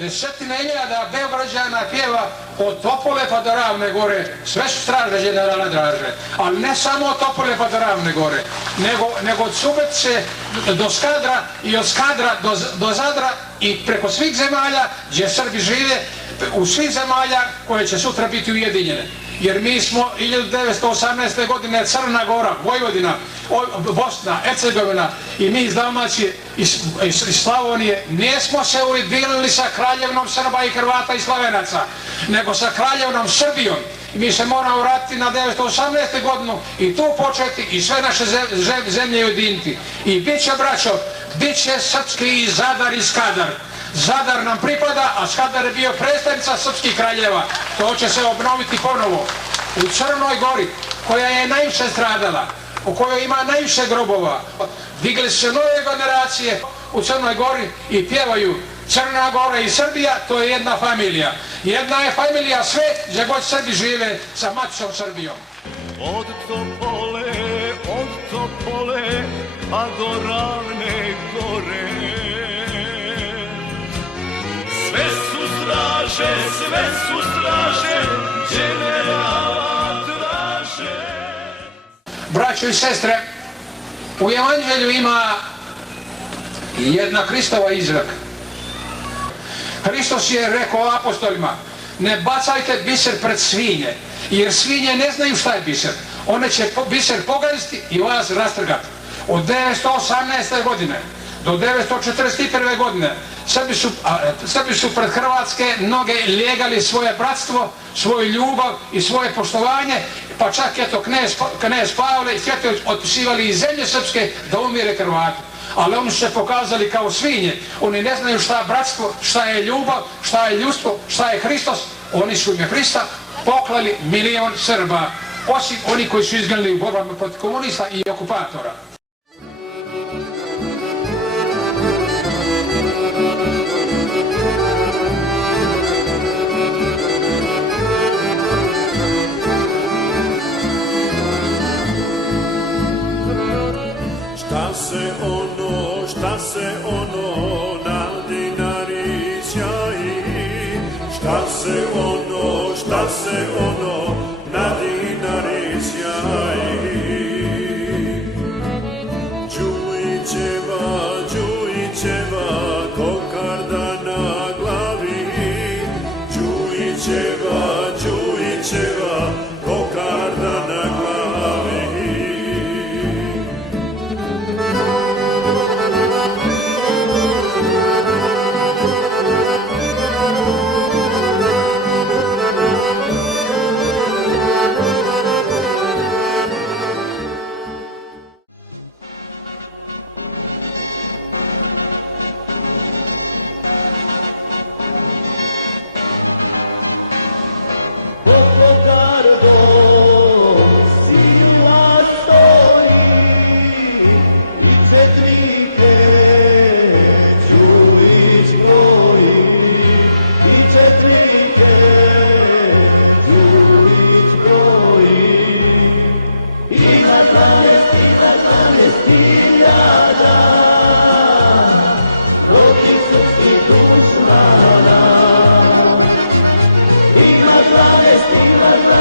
Desetine hiljada Beograđana pjeva od Topole pa do Ravne gore, sve su straže generala Draže, ali ne samo od Topole pa do Ravne gore, nego od Subotice do Skadra i od Skadra do Zadra i preko svih zemalja gdje Srbi žive, u svih zemalja koje će sutra biti ujedinjene. Jer mi smo 1918. godine Crna Gora, Vojvodina, Bosna, Hercegovina i mi iz Dalmacije, iz Slavonije, nismo se ujedinili sa Kraljevinom Srba i Hrvata i Slavenaca, nego sa Kraljevinom Srbijom. Mi se moramo vratiti na 1918. godinu i tu početi i sve naše zemlje ujediniti. I bit će, braćo, bit će srpski i Zadar i Skadar. Zadar nam pripada, a Skadar je bio predstavnica srpskih kraljeva. To će se obnoviti ponovo. U Crnoj Gori, koja je najviše stradala, u kojoj ima najviše grobova, digli su se nove generacije u Crnoj Gori i pjevaju Crna Gora i Srbija, to je jedna familija. Jedna je familija sve, gdje god Srbi žive sa maticom Srbijom. Od Topole, pa do Ravne gore, sve su straže, generala Draže. Braćo i sestre, u Evanđelju ima jedna Hristova izreka. Hristos je rekao apostolima, ne bacajte biser pred svinje, jer svinje ne znaju šta je biser. One će biser pogaziti i vas rastrgati. Od 1918. godine do 1941. godine Srbi su pred hrvatske noge lijegali svoje bratstvo, svoju ljubav i svoje poštovanje, pa čak eto knez Pavle i Svjetović otpisivali iz zemlje srpske da umire Hrvati. Ali oni su se pokazali kao svinje, oni ne znaju šta je bratstvo, šta je ljubav, šta je ljudstvo, šta je Hristos. Oni su ime Hrista poklali 1 milion Srba, osim oni koji su izginuli u borbama protiv komunista i okupatora. Šta se ono na Dinari sjaji, šta se ono na Dinari sjaji. Đujićeva kokarda na glavi, Đujićeva kokarda na glavi. Ima 12